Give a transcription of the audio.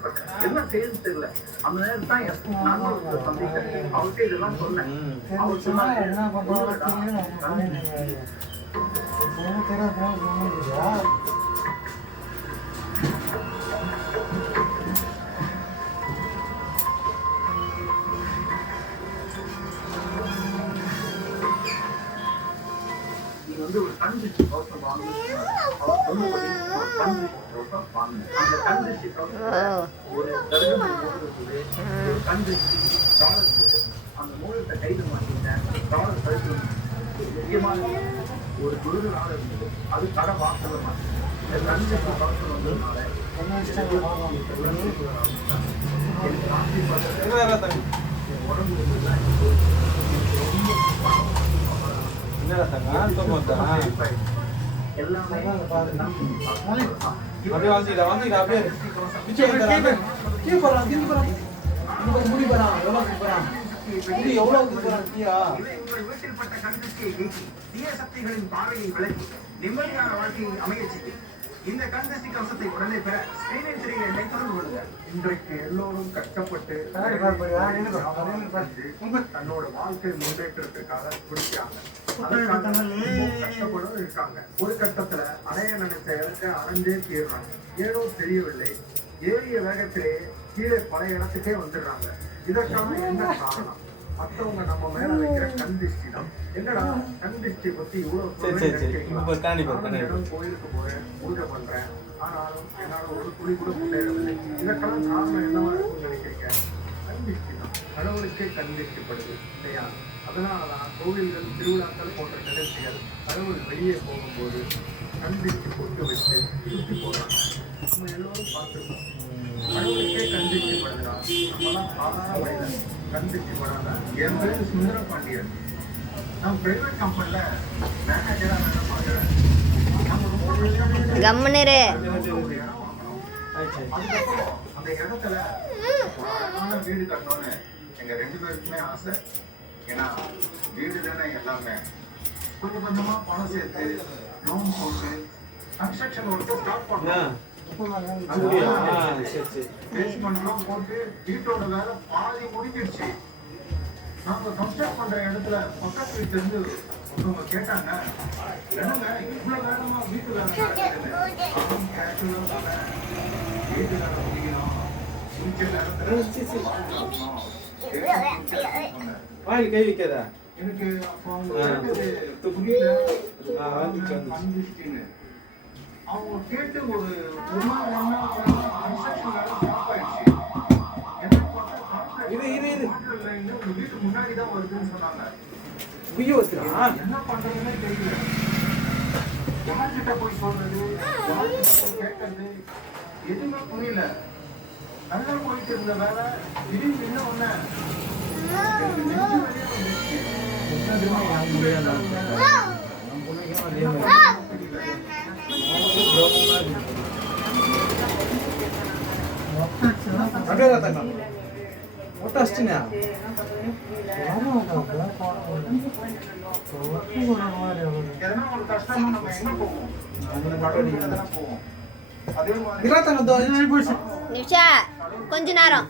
சந்தோஷப்பட்டேன். என்ன செய்யணும்னு தெரியல. அந்த நேரத்துல தான் நானும் சந்தித்தேன். அவர்கிட்ட இதெல்லாம் சொன்னேன். அவர் சொன்னாரு, ஒரு கண்திருஷ்டி கவசம் வாங்கி அவர் சொன்னபடி ஒரு கண்திருஷ்டி கவசம் வாங்கினேன். அந்த கண்திருஷ்டி கவசம் ஒரு தருணம் ஒரு கண்திருஷ்டி டாலர் அந்த மூலத்தை கைது மாட்டிட்டேன். டாலர் கழித்து முக்கியமான ஒரு குரு நாள் இருந்தது. அது கடை வாசல மாட்டேன். இந்த கண்திருஷ்டி கவசம் வந்ததுனால எனக்கு ஆசைப்பட்டது உடம்பு சக்திகளின் பார்வையை விலக்கி நிம்மதியான வாழ்க்கையை அமைய செய்து இந்த கண்திருஷ்டி கவசத்தை உடனே பெற ஸ்கிரீனின் திரையை என்னை தொடர்பு கொள்ளுங்க. இன்றைக்கு எல்லோரும் கஷ்டப்பட்டு தன்னோட வாழ்க்கை முன்னேற்றத்துக்காக குடிக்கிறாங்க. கஷ்டப்படும் இருக்காங்க. ஒரு கட்டத்துல அடைய நினைச்ச இடத்தை அடைஞ்சே தீர்றாங்க. ஏதோ தெரியவில்லை. ஏறிய வேகத்திலே கீழே பல இடத்துக்கே வந்துடுறாங்க. இதற்கான என்ன காரணம்? மற்றவங்க நம்ம மேல வைக்கிற கண்திஷ்டி தான். என்னடா கண்திஷ்டி பத்தி இவ்வளவு கோயிலுக்கு போறேன், பூஜை பண்றேன், ஆனாலும் என்னால ஒரு துளி கூட முன்னேறவில்லை. இதற்கெல்லாம் காரணம் என்னவா இருக்கும்னு நினைக்கிறீங்க? கண்திஷ்டி தான். கடவுளுக்கே கண்திஷ்டிப்படுது இல்லையா? அதனாலதான் கோவில்கள், திருவிழாக்கள் போன்ற நிகழ்ச்சிகள் கடவுள் வெளியே போகும்போது கண்திஷ்டி போட்டு வச்சு சுற்றி போடுறாங்க. நம்ம எல்லோரும் பார்த்துருக்கோம். கடவுளுக்கே கண்திஷ்டிப்படுதுடா. நம்மளாம் சாதாரண வயதில் கண்திஷ்டிப்படாத. என் பேரு சுந்தர பாண்டியன். நான் பிரைவேட் கம்பெனில மேனேஜரா வேலை பார்க்கிறேன். அதுக்கப்புறம் அந்த இடத்துல அழகான வீடு கட்டணும்னு எங்க 2 பேருக்குமே ஆசை. ஏன்னா வீடு தானே எல்லாமே. கொஞ்சம் கொஞ்சமா பணம் சேர்த்து லோன் போட்டு கன்ஸ்ட்ரக்ஷன் ஒர்க் ஸ்டார்ட் பண்ணோம். பேஸ்மெண்ட்லாம் போட்டு வீட்டோட வேலை பாதி முடிஞ்சிருச்சு. நாங்க கன்ஸ்ட்ரக்ட் பண்ற இடத்துல பக்கத்து வீட்டுல இருந்து ஒருத்தவங்க கேட்டாங்க, என்னங்க இவ்வளவு நேரமா வீட்டு வேலை வீட்டு வேலை முடியணும், முடிச்ச நேரத்துல கை வைக்காதா எனக்கு அப்போ புரியல. அவங்க கேட்டு ஒரு வீட்டு முன்னாடிதான் வருதுன்னு சொன்னாங்க. என்ன பண்றதுன்னு தெரியல. யார்கிட்ட போய் சொல்றது, கேட்கறது எதுவுமே புரியல. நல்லா போயிட்டு இருந்த வேலை திடீர்னு என்ன ஒண்ணு கொஞ்ச நேரம்